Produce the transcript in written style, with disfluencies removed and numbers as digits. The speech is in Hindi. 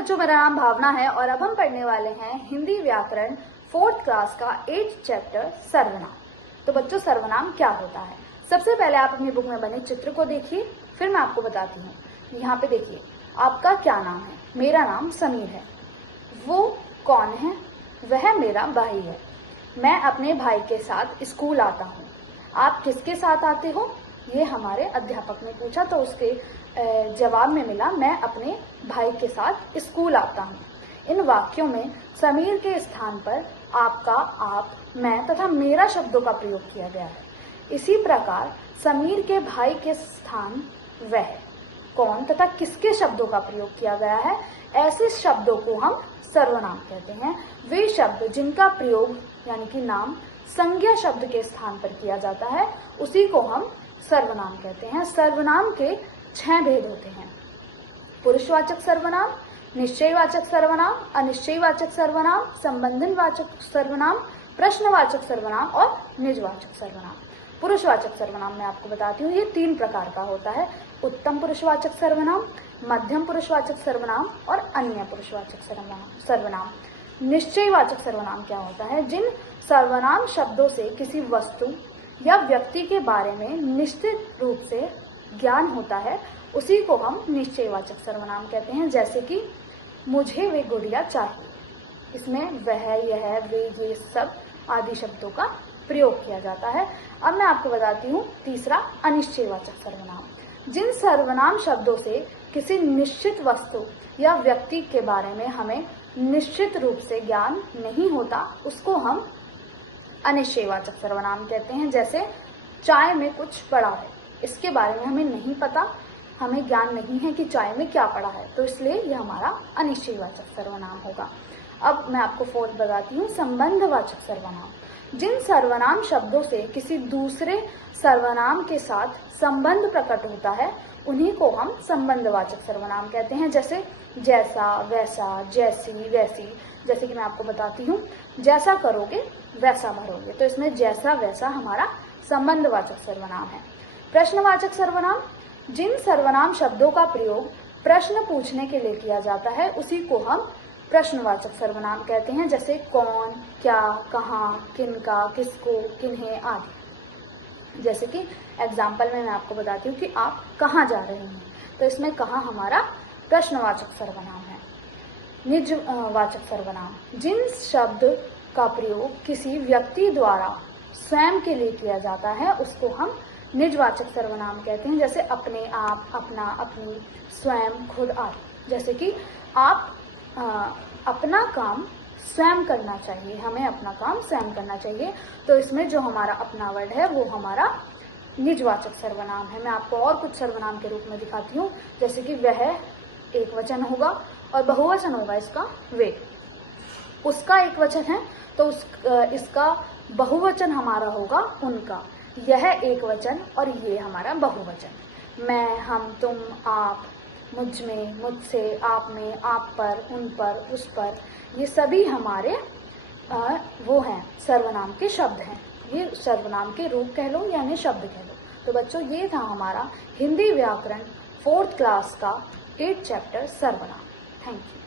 बच्चों, मेरा नाम भावना है और अब हम पढ़ने वाले हैं हिंदी व्याकरण 4th क्लास का 8th चैप्टर सर्वनाम। तो बच्चों, सर्वनाम क्या होता है? सबसे पहले आप अपनी बुक में बने चित्र को देखिए, फिर मैं आपको बताती हूँ। यहाँ पे देखिए, आपका क्या नाम है? मेरा नाम समीर है। वो कौन है? वह मेरा भाई है। मैं अपने भाई के साथ स्कूल आता हूँ। आप किसके साथ आते हो? ये हमारे अध्यापक ने पूछा तो उसके जवाब में मिला, मैं अपने भाई के साथ स्कूल आता हूँ। इन वाक्यों में समीर के स्थान पर आपका, आप, मैं तथा मेरा शब्दों का प्रयोग किया गया है। इसी प्रकार समीर के भाई के स्थान वह, कौन तथा किसके शब्दों का प्रयोग किया गया है, ऐसे शब्दों को हम सर्वनाम कहते हैं। वे शब्द जिनका प्रयोग यानी कि नाम संज्ञा शब्द के स्थान पर किया जाता है, उसी को हम सर्वनाम कहते हैं। सर्वनाम के 6 भेद होते हैं: पुरुषवाचक सर्वनाम, निश्चयवाचक सर्वनाम, अनिश्चयवाचक सर्वनाम, संबंधनवाचक सर्वनाम, प्रश्नवाचक सर्वनाम और निजवाचक सर्वनाम। पुरुषवाचक सर्वनाम मैं आपको बताती हूँ, ये 3 प्रकार का होता है: उत्तम पुरुषवाचक सर्वनाम, मध्यम पुरुषवाचक सर्वनाम और अन्य पुरुषवाचक सर्वनाम। निश्चयवाचक सर्वनाम क्या होता है? जिन सर्वनाम शब्दों से किसी वस्तु या व्यक्ति के बारे में निश्चित रूप से ज्ञान होता है, उसी को हम निश्चयवाचक सर्वनाम कहते हैं। जैसे कि मुझे वे गुड़िया चाहिए, इसमें वह, यह, वे, ये सब आदि शब्दों का प्रयोग किया जाता है। अब मैं आपको बताती हूँ तीसरा, अनिश्चयवाचक सर्वनाम। जिन सर्वनाम शब्दों से किसी निश्चित वस्तु या व्यक्ति के बारे में हमें निश्चित रूप से ज्ञान नहीं होता, उसको हम अनिश्चयवाचक सर्वनाम कहते हैं। जैसे चाय में कुछ पड़ा है, इसके बारे में हमें नहीं पता, हमें ज्ञान नहीं है कि चाय में क्या पड़ा है, तो इसलिए यह हमारा अनिश्चयवाचक सर्वनाम होगा। अब मैं आपको 4th बताती हूँ, संबंधवाचक सर्वनाम। जिन सर्वनाम शब्दों से किसी दूसरे सर्वनाम के साथ संबंध प्रकट होता है, उन्हीं को हम संबंधवाचक सर्वनाम कहते हैं। जैसे जैसा, वैसा, जैसी, वैसी। जैसे कि मैं आपको बताती हूँ, जैसा करोगे वैसा भरोगे, तो इसमें जैसा, वैसा हमारा संबंधवाचक सर्वनाम है। प्रश्नवाचक सर्वनाम। जिन सर्वनाम शब्दों का प्रयोग प्रश्न पूछने के लिए किया जाता है, उसी को हम प्रश्नवाचक सर्वनाम कहते हैं। जैसे कौन, क्या, कहाँ, किनका, किसको, किन्हें आदि। जैसे कि एग्जाम्पल में मैं आपको बताती हूँ कि आप कहाँ जा रहे हैं, तो इसमें कहाँ हमारा प्रश्नवाचक सर्वनाम है। निजवाचक सर्वनाम। जिन शब्द का प्रयोग किसी व्यक्ति द्वारा स्वयं के लिए किया जाता है, उसको हम निजवाचक सर्वनाम कहते हैं। जैसे अपने, आप, अपना, अपनी, स्वयं, खुद आदि। जैसे कि आप अपना काम स्वयं करना चाहिए, हमें अपना काम स्वयं करना चाहिए, तो इसमें जो हमारा अपना वर्ड है वो हमारा निजवाचक सर्वनाम है। मैं आपको और कुछ सर्वनाम के रूप में दिखाती हूँ। जैसे कि वह एक वचन होगा और बहुवचन होगा इसका वे। उसका एक वचन है तो इसका बहुवचन हमारा होगा उनका। यह एक वचन और ये हमारा बहुवचन। मैं, हम, तुम, आप, मुझ में, मुझसे, आप में, आप पर, उन पर, उस पर, ये सभी हमारे वो हैं, सर्वनाम के शब्द हैं। ये सर्वनाम के रूप कह लो यानी शब्द कह लो। तो बच्चों, ये था हमारा हिंदी व्याकरण 4th क्लास का 8th चैप्टर सर्वनाम। Thank you.